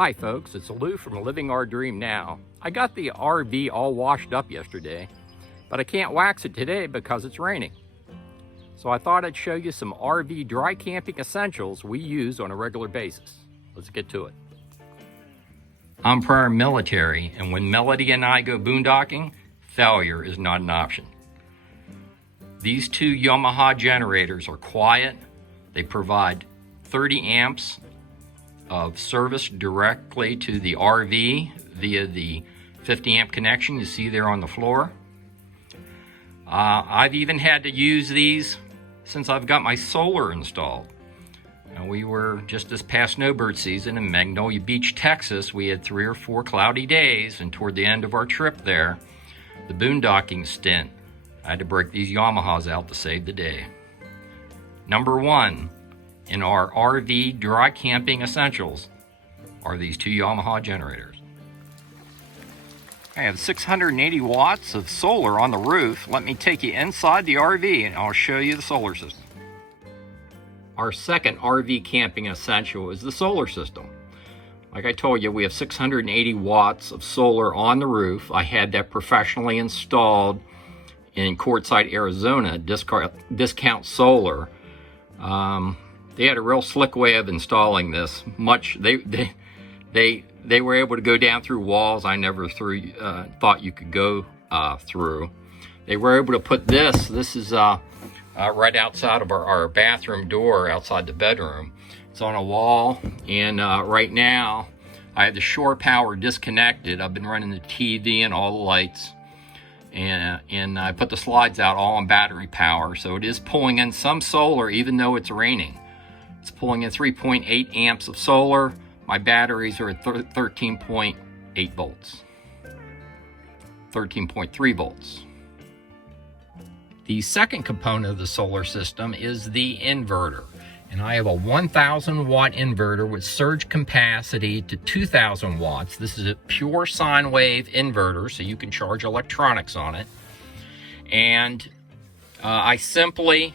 Hi folks, it's Lou from Living Our Dream Now. I got the RV all washed up yesterday, but I can't wax it today because it's raining. So I thought I'd show you some RV dry camping essentials we use on a regular basis. Let's get to it. I'm prior military, and when Melody and I go boondocking, failure is not an option. These two Yamaha generators are quiet. They provide 30 amps of service directly to the RV via the 50 amp connection you see there on the floor. I've even had to use these since I've got my solar installed. We were just this past snowbird season in Magnolia Beach, Texas. We had 3 or 4 cloudy days, and toward the end of our trip there, the boondocking stint, I had to break these Yamahas out to save the day. Number 1 in our RV dry camping essentials are these two Yamaha generators. I have 680 watts of solar on the roof. Let me take you inside the RV and I'll show you the solar system. Our second RV camping essential is the solar system. Like I told you, we have 680 watts of solar on the roof. I had that professionally installed in Quartzsite, Arizona, Discount Solar. They had a real slick way of installing this. They were able to go down through walls I never thought you could go through. They were able to put this is right outside of our bathroom door, outside the bedroom. It's on a wall, and right now I have the shore power disconnected. I've been running the TV and all the lights, and I put the slides out all on battery power, so it is pulling in some solar even though it's raining. It's pulling in 3.8 amps of solar. My batteries are at 13.8 volts, 13.3 volts. The second component of the solar system is the inverter. And I have a 1,000 watt inverter with surge capacity to 2,000 watts. This is a pure sine wave inverter, so you can charge electronics on it. And I simply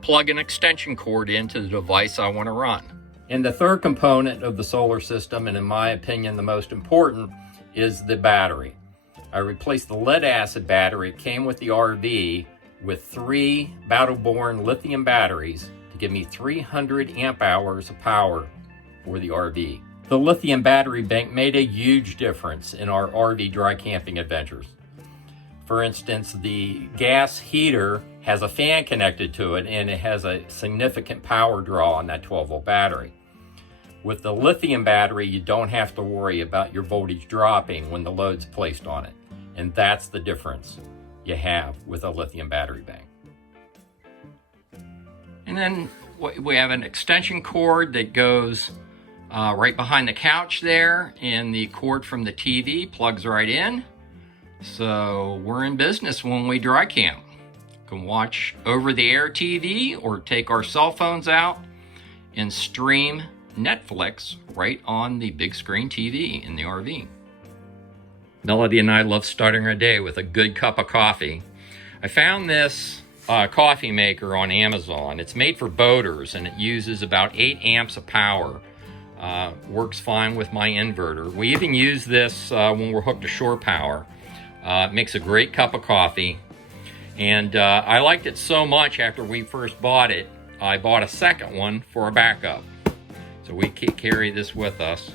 plug an extension cord into the device I want to run. And the third component of the solar system, and in my opinion the most important, is the battery. I replaced the lead acid battery. It came with the RV with 3 battle-born lithium batteries to give me 300 amp hours of power for the RV. The lithium battery bank made a huge difference in our RV dry camping adventures. For instance, the gas heater has a fan connected to it, and it has a significant power draw on that 12-volt battery. With the lithium battery, you don't have to worry about your voltage dropping when the load's placed on it. And that's the difference you have with a lithium battery bank. And then we have an extension cord that goes right behind the couch there, and the cord from the TV plugs right in. So we're in business when we dry camp. Can watch over-the-air TV or take our cell phones out and stream Netflix right on the big screen TV in the RV. Melody and I love starting our day with a good cup of coffee. I found this coffee maker on Amazon. It's made for boaters, and it uses about 8 amps of power. Works fine with my inverter. We even use this when we're hooked to shore power. It makes a great cup of coffee. And I liked it so much after we first bought it, I bought a second one for a backup. So we can carry this with us.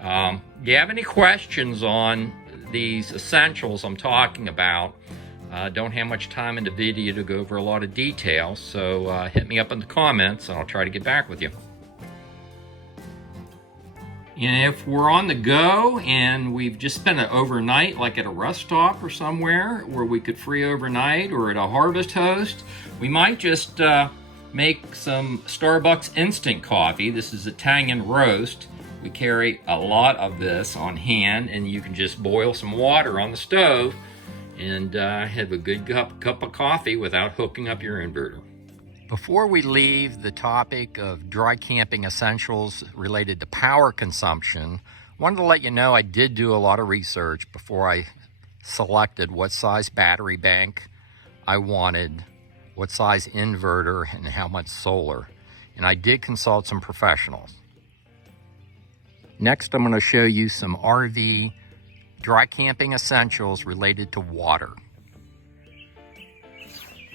Do you have any questions on these essentials I'm talking about? Don't have much time in the video to go over a lot of details, so hit me up in the comments and I'll try to get back with you. And if we're on the go and we've just spent an overnight, like at a rest stop or somewhere where we could free overnight, or at a Harvest Host, we might just make some Starbucks instant coffee. This is Italian roast. We carry a lot of this on hand, and you can just boil some water on the stove and have a good cup of coffee without hooking up your inverter. Before we leave the topic of dry camping essentials related to power consumption, I wanted to let you know I did do a lot of research before I selected what size battery bank I wanted, what size inverter, and how much solar. And I did consult some professionals. Next, I'm going to show you some RV dry camping essentials related to water.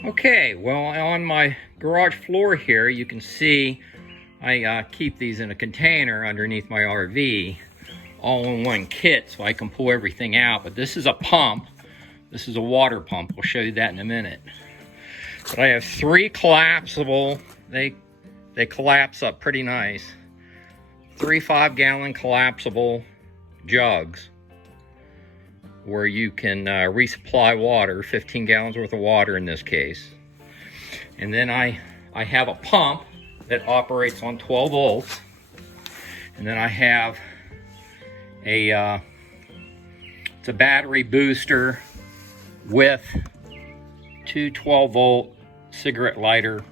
Okay, well, on my garage floor here, you can see I keep these in a container underneath my RV, all in one kit, so I can pull everything out. But this is a pump. This is a water pump. We'll show you that in a minute. But I have 3 collapsible, they collapse up pretty nice, 3 5-gallon collapsible jugs where you can resupply water, 15 gallons worth of water in this case. And then I have a pump that operates on 12 volts. And then I have it's a battery booster with 2 12-volt cigarette lighter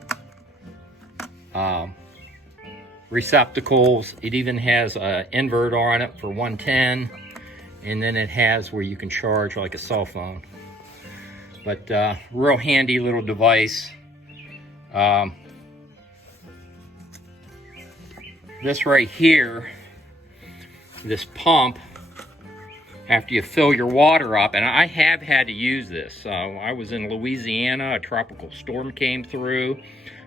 receptacles. It even has an inverter on it for 110, and then it has where you can charge like a cell phone. But real handy little device. This right here, this pump, after you fill your water up, and I have had to use this. I was in Louisiana, a tropical storm came through.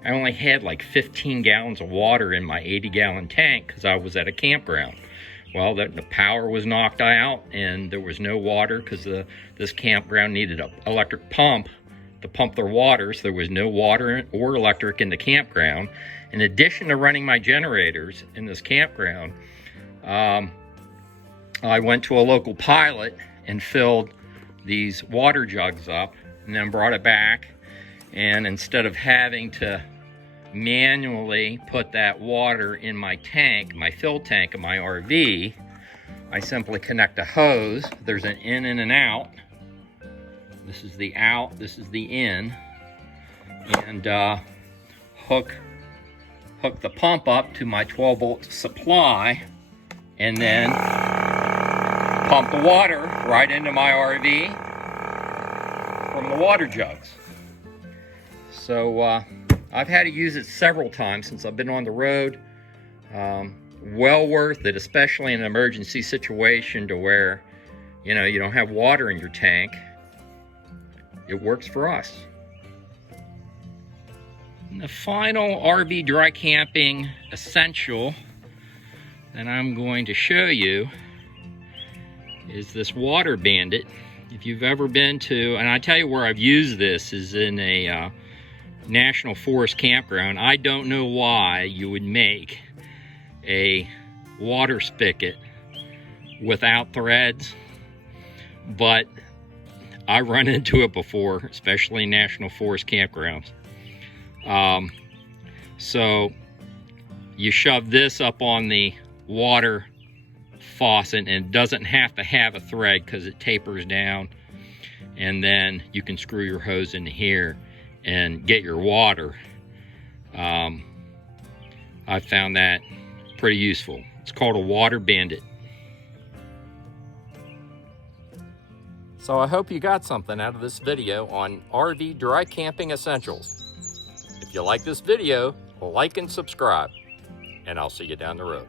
I only had like 15 gallons of water in my 80-gallon tank because I was at a campground. Well, the power was knocked out and there was no water because this campground needed an electric pump to pump their water, so there was no water or electric in the campground. In addition to running my generators in this campground, I went to a local pilot and filled these water jugs up and then brought it back. And instead of having to manually put that water in my tank, my fill tank of my RV, I simply connect a hose. There's an in and an out. This is the out, this is the in. And hook the pump up to my 12-volt supply, and then pump the water right into my RV from the water jugs. So I've had to use it several times since I've been on the road. Well worth it, especially in an emergency situation to where, you know, you don't have water in your tank. It works for us. And the final RV dry camping essential that I'm going to show you is this water Bandit. If you've ever been to, and I tell you where I've used this is in a national forest campground. I don't know why you would make a water spigot without threads, but I run into it before, especially in national forest campgrounds. So you shove this up on the water faucet, and it doesn't have to have a thread because it tapers down, and then you can screw your hose into here and get your water. I found that pretty useful. It's called a water Bandit. So I hope you got something out of this video on RV dry camping essentials. If you like this video, like and subscribe, and I'll see you down the road.